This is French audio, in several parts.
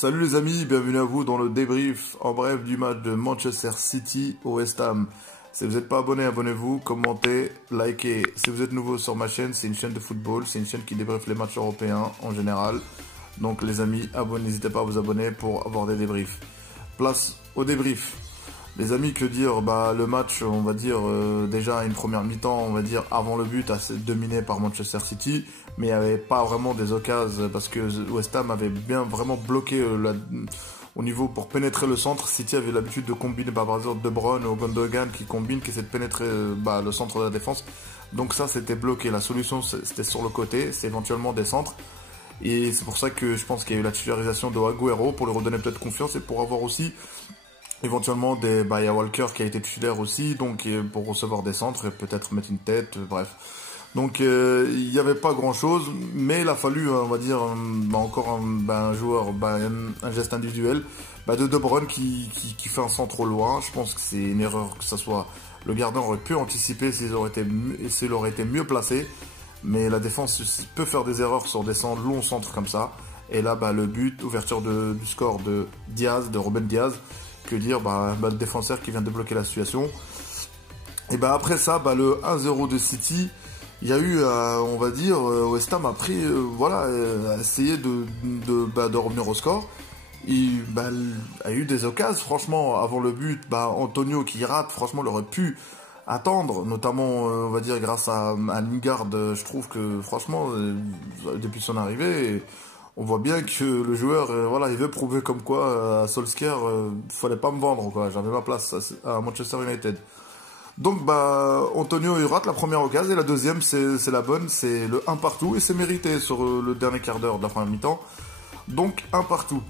Salut les amis, bienvenue à vous dans le débrief en bref du match de Manchester City au West Ham. Si vous n'êtes pas abonné, abonnez-vous, commentez, likez. Si vous êtes nouveau sur ma chaîne, c'est une chaîne de football, c'est une chaîne qui débriefe les matchs européens en général. Donc les amis, n'hésitez pas à vous abonner pour avoir des débriefs. Place au débrief. Les amis, que dire? Le match, on va dire, déjà une première mi-temps, on va dire, avant le but, assez dominé par Manchester City, mais il n'y avait pas vraiment des occasions, parce que West Ham avait bien vraiment bloqué au niveau pour pénétrer le centre. City avait l'habitude de combiner, par exemple, De Bruyne ou Gundogan qui combine, qui essaie de pénétrer le centre de la défense. Donc ça, c'était bloqué. La solution, c'était sur le côté, c'est éventuellement des centres. Et c'est pour ça que je pense qu'il y a eu la titularisation de Agüero, pour lui redonner peut-être confiance et pour avoir aussi éventuellement il y a Walker qui a été titulaire aussi, donc pour recevoir des centres et peut-être mettre une tête, bref. Donc il n'y avait pas grand chose, mais il a fallu, on va dire, encore un joueur, un geste individuel, De Bruyne qui fait un centre au loin. Je pense que c'est une erreur, que ça soit, le gardien aurait pu anticiper s'il aurait été mieux placé, mais la défense peut faire des erreurs sur des longs centres comme ça. Et là, le but, ouverture du score de Ruben Diaz. Que dire, le défenseur qui vient de bloquer la situation. Et après ça, le 1-0 de City, il y a eu, on va dire, West Ham a pris, a essayé de revenir au score. Il a eu des occasions, franchement, avant le but, Antonio qui rate, franchement, il aurait pu attendre, notamment, on va dire, grâce à Lingard. Je trouve que, franchement, depuis son arrivée, on voit bien que le joueur, il veut prouver comme quoi à Solskjaer, fallait pas me vendre, quoi. J'avais ma place à Manchester United. Donc, Antonio, il rate la première occasion et la deuxième, c'est la bonne, c'est le 1 partout et c'est mérité sur le dernier quart d'heure de la première mi-temps. Donc, 1 partout.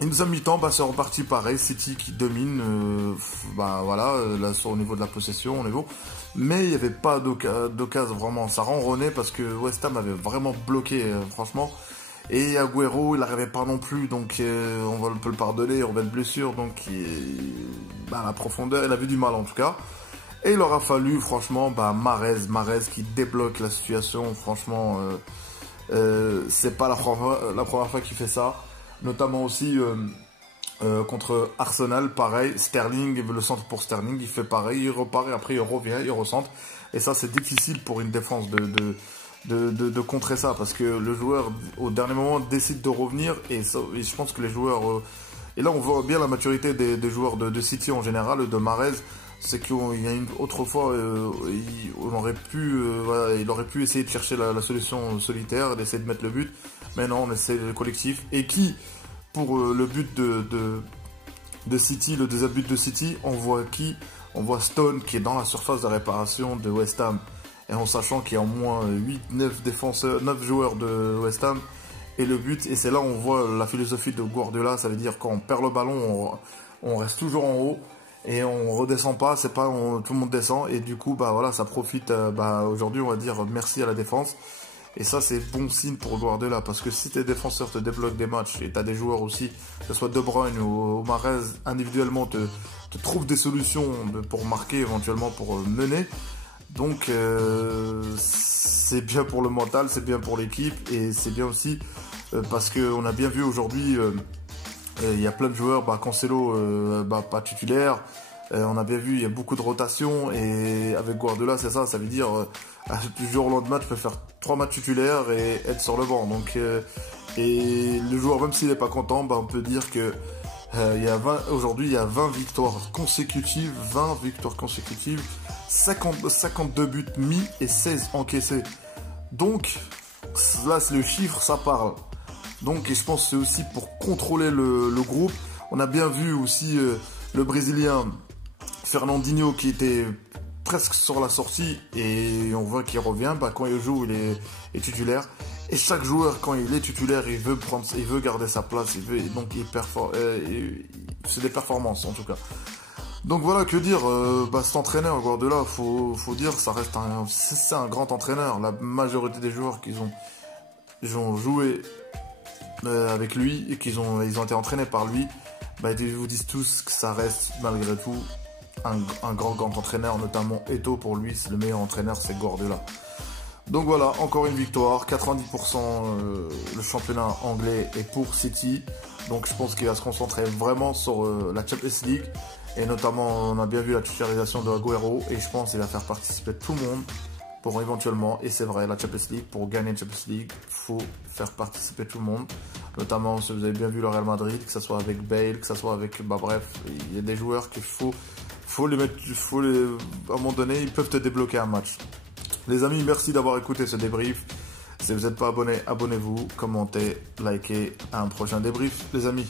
Une deuxième mi-temps, c'est reparti pareil, City qui domine, là, sur au niveau de la possession, au niveau. Mais il n'y avait pas d'occasion vraiment, ça renronnait parce que West Ham avait vraiment bloqué, franchement. Et Agüero, il n'arrivait pas non plus, donc on peut le pardonner, il revient de blessure, donc la profondeur, il avait du mal en tout cas. Et il aura fallu, franchement, Mahrez qui débloque la situation, franchement, c'est pas la première fois qu'il fait ça, notamment aussi contre Arsenal, pareil, Sterling, le centre pour Sterling, il fait pareil, il repart et après il revient, il recentre, et ça c'est difficile pour une défense de contrer ça, parce que le joueur au dernier moment décide de revenir et je pense que les joueurs et là on voit bien la maturité des joueurs de City en général, de Mahrez, c'est qu'il y a autrefois il aurait pu essayer de chercher la solution solitaire, d'essayer de mettre le but, mais non, on essaie le collectif. Et qui, pour le but de City, le deuxième but de City, on voit Stone qui est dans la surface de réparation de West Ham. Et en sachant qu'il y a au moins 9 joueurs de West Ham, et le but, et c'est là où on voit la philosophie de Guardiola, ça veut dire quand on perd le ballon, on reste toujours en haut, et on redescend pas, c'est pas tout le monde descend, et du coup, ça profite, aujourd'hui, on va dire merci à la défense, et ça, c'est bon signe pour Guardiola, parce que si tes défenseurs te débloquent des matchs, et t'as des joueurs aussi, que ce soit De Bruyne ou Mahrez, individuellement, te trouvent des solutions pour marquer, éventuellement pour mener. Donc c'est bien pour le mental, c'est bien pour l'équipe et c'est bien aussi parce qu'on a bien vu aujourd'hui, il y a plein de joueurs, Cancelo pas titulaire, on a bien vu, il y a beaucoup de rotation et avec Guardiola c'est ça, ça veut dire du jour au lendemain tu peux faire 3 matchs titulaires et être sur le banc. Donc et le joueur, même s'il n'est pas content, on peut dire que aujourd'hui il y a 20 victoires consécutives, 52 buts mis et 16 encaissés. Donc là, c'est le chiffre, ça parle. Donc, et je pense que c'est aussi pour contrôler le groupe. On a bien vu aussi le Brésilien Fernandinho qui était presque sur la sortie et on voit qu'il revient. Quand il joue, il est titulaire. Et chaque joueur, quand il est titulaire, il veut garder sa place. Donc c'est des performances en tout cas. Donc voilà, que dire, cet entraîneur, Guardiola, faut dire, c'est un grand entraîneur. La majorité des joueurs qui ont joué avec lui et ils ont été entraînés par lui, ils vous disent tous que ça reste malgré tout un grand entraîneur, notamment Eto'o pour lui, c'est le meilleur entraîneur, c'est Guardiola. Donc voilà, encore une victoire, 90% le championnat anglais est pour City. Donc je pense qu'il va se concentrer vraiment sur la Champions League. Et notamment, on a bien vu la titularisation de Agüero. Et je pense qu'il va faire participer tout le monde pour éventuellement, et c'est vrai, la Champions League, pour gagner la Champions League, il faut faire participer tout le monde. Notamment, si vous avez bien vu le Real Madrid, que ce soit avec Bale, que ce soit avec... Bah bref, il y a des joueurs qu'il faut les mettre... à un moment donné, ils peuvent te débloquer un match. Les amis, merci d'avoir écouté ce débrief. Si vous n'êtes pas abonné, abonnez-vous, commentez, likez. À un prochain débrief, les amis.